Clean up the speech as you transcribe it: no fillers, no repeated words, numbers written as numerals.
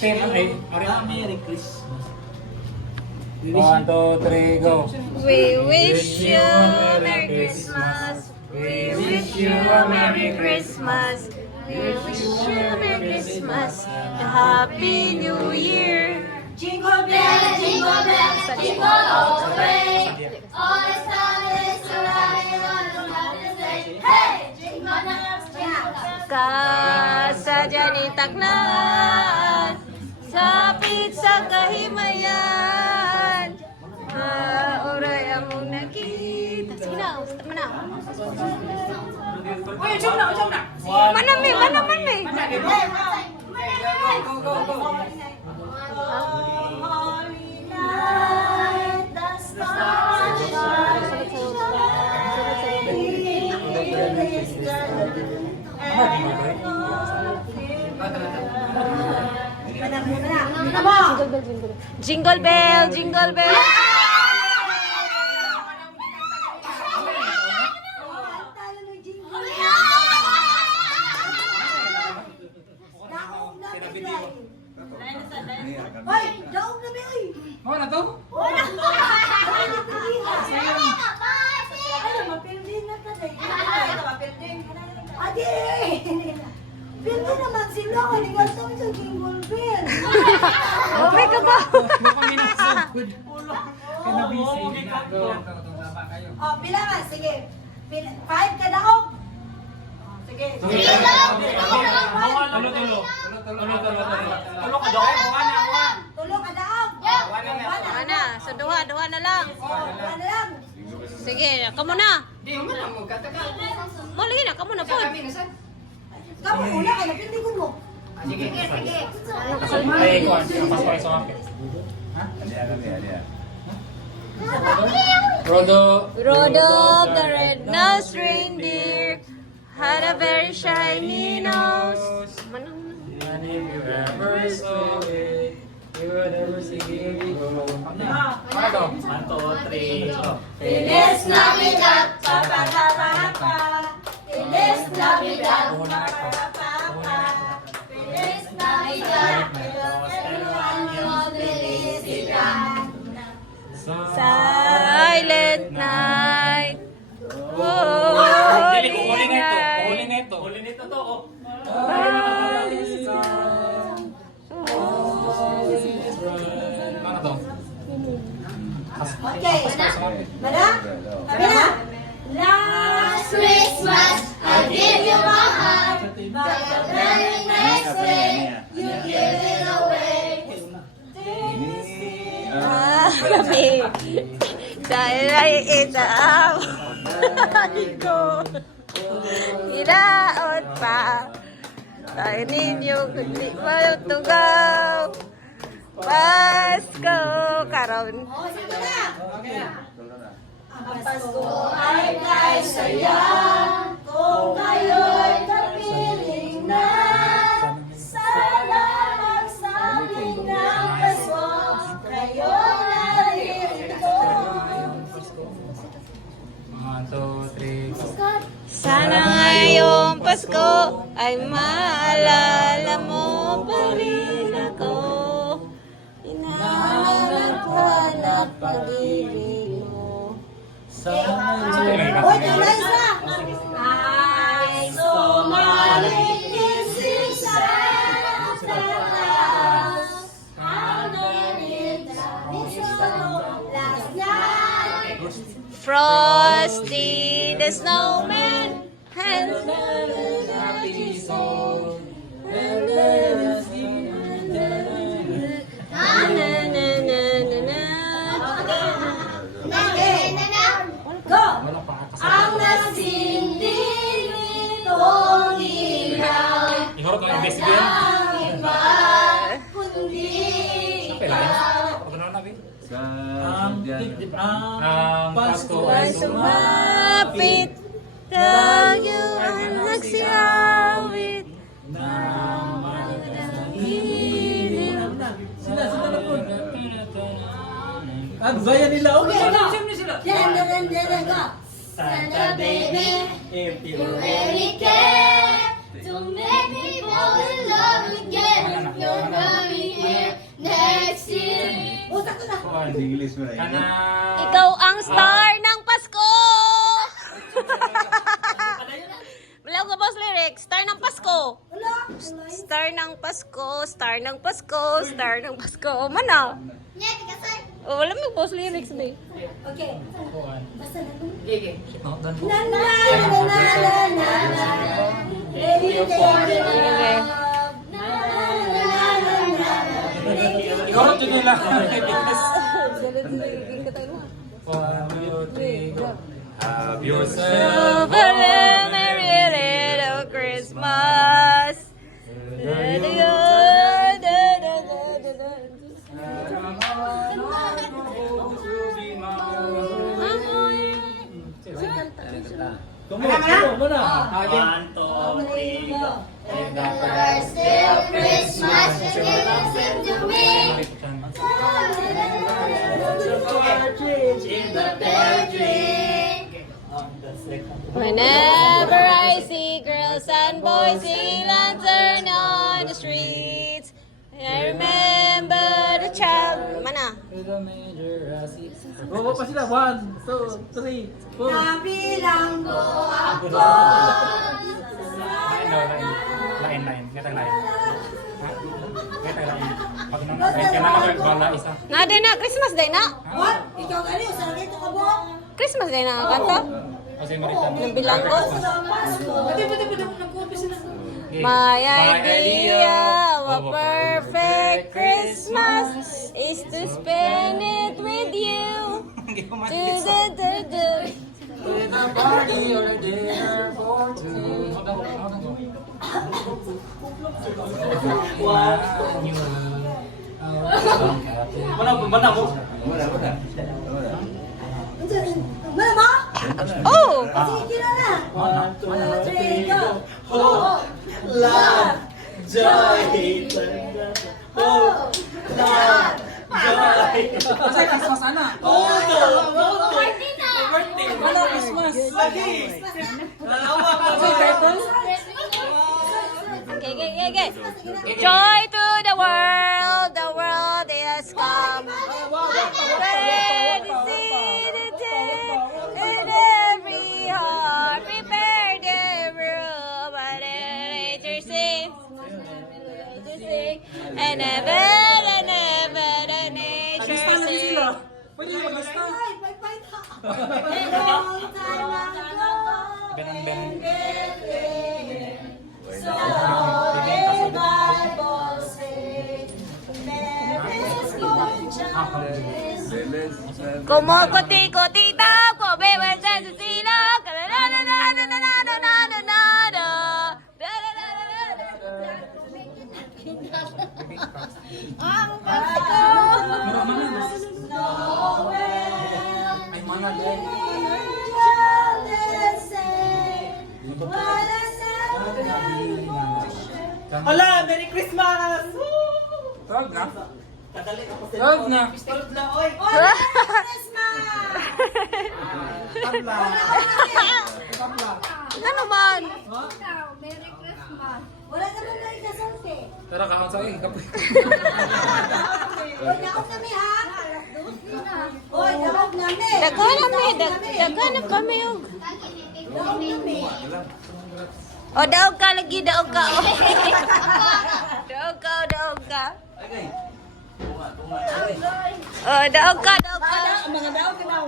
Merry Christmas. 1, 2, 3, go. We wish you a Merry Christmas. We wish you a Merry Christmas. We wish you a Merry Christmas. A Happy New Year. Jingle bells, jingle all the way. All the families riding on the mountain sleigh. Hey, jingle bells, jingle bells. Kasadya ni Taglan, sapit sa kahimayan. Oray among nakita. Sige na, tama na. Uy, jump na. Manami. Holy night, the stars shine. Jingle bell, jingle bell. Hoy, daog na ba, oy? Oh, na to? Ay, mapildin na ka day. Adi! Pildo naman sila, kaligan sa jingle bell. Okay ka ba? Kami na sa good. Kaya busy. Oh, bilangan, sige. 5 ka daog. Sige. Tulo ka daw. Tulo ka daog. Ana, sa duha na lang. Wala lang. Sige, kamo na. Di, umalang mo. Katagal. Mali na, kamo na po. Kamu una ka, napindi ko mo. Sige. Ay, kuhan. Pasok sa akin. Rodo The red-nosed reindeer had a very shiny nose. Manong. And if you ever saw it, you would never see it go. Ano? 1, 2, 3, go. Feliz Navidad, papa, papa. Feliz Navidad, papa, papa. Feliz Navidad, pero año felicidad. Silent night. Dili ko huli nito. Huli nito to. Ano to? Okay. Mada? Sabi na. Last Christmas, I gave you my heart, but the very next day, you gave it away. Kami. Dahil ay itaw. Ko. Hiraot pa. Tayo ninyo kundi malutugaw. Pasko karon. O, sige na. Ang Pasko ay kay saya, kung kayo'y kapiling na. Sana magsabi ng Pasko, kayo'y naririto. 1, 2, 3, go. Sana ngayong Pasko ay maalala mo pa rin ako. Inahanap ko at pag-ibig mo. Uy, tuloy sa! Ay, sumalit isip sa talas. Underneath the mistletoe last night. Frosty the snowman has a soul. Go! Ang nasindi nitong ilaw. Ihorot lang yung basic yan. Langit ba, kundi ikaw. Pagkano na, Bi? Ang Pasko Ay sumapit, tayo ang nagsiyawit. Sila na po. Ang bayan nila. Okay, sila. Yan, go! Santa baby, If you really care to make me fall in love again. You're very kuan. English mo na yun. Kana. Ikaw ang star ng Pasko! Wala ko boss lyrics. Star ng Pasko. Star ng Pasko, star ng Pasko, star ng Pasko. Mana? Nyek, kasi. Oh, wala may boss lyrics ni. Okay. Kuan. Basta na kung. Gigi. No, dan ko. Na na na na na na na. Ready to Okay. Ikaw din nila. One, two, three, go. Have yourself a merry little Christmas. One, two, three, go. In the first day of Christmas, you sing to me. In the pantry. Whenever I see girls and boys singing lantern on the streets, I remember the child. Mana? Oo pa sila. 1, 2, 3, 4. Nabilang ko ako. Lain. Kita lain. Kita lain. Pag nang na isa. Na din na Christmas day na. What? Ikaw gani, usaha dito ka mo? Christmas day na kanta. Kasi maritan. Nabilang ko. Pwede nag-umpisa na. My idea of a perfect Christmas is to spend it with you. Do. With a party or a dinner for two. Mana mo? Mana mo? Oh! Sige na na. 1, 2, 3, go. Hope, Love, joy, hope, love, joy. Kasi Christmas ana. Party na. Wala Christmas. Lagi. Nalawa pa ba? Okay. Joy to the world has come. Ready to see the day in every heart. Prepare the room, but nature sings. And ever the nature sings. Pwede yung mag-lista. Kumukoti-kuti daw ko, bebe sa sila. Ang Pasko. Ay, mana din. Hala, Merry Christmas! Tawag na. Kadali ako sa Tawag na. Tawag na, oy! Tabla. Tabla. Ano naman? Merry Christmas. Wala naman na ikasalte. Tara ka sa akin. Oy, daog kami ha. Oy, daog kami. Daghan na kami yung. Daog kami. O, daog ka lagi, daog ka. O. Daog ka. O, daog ka. Mga daog ka daw.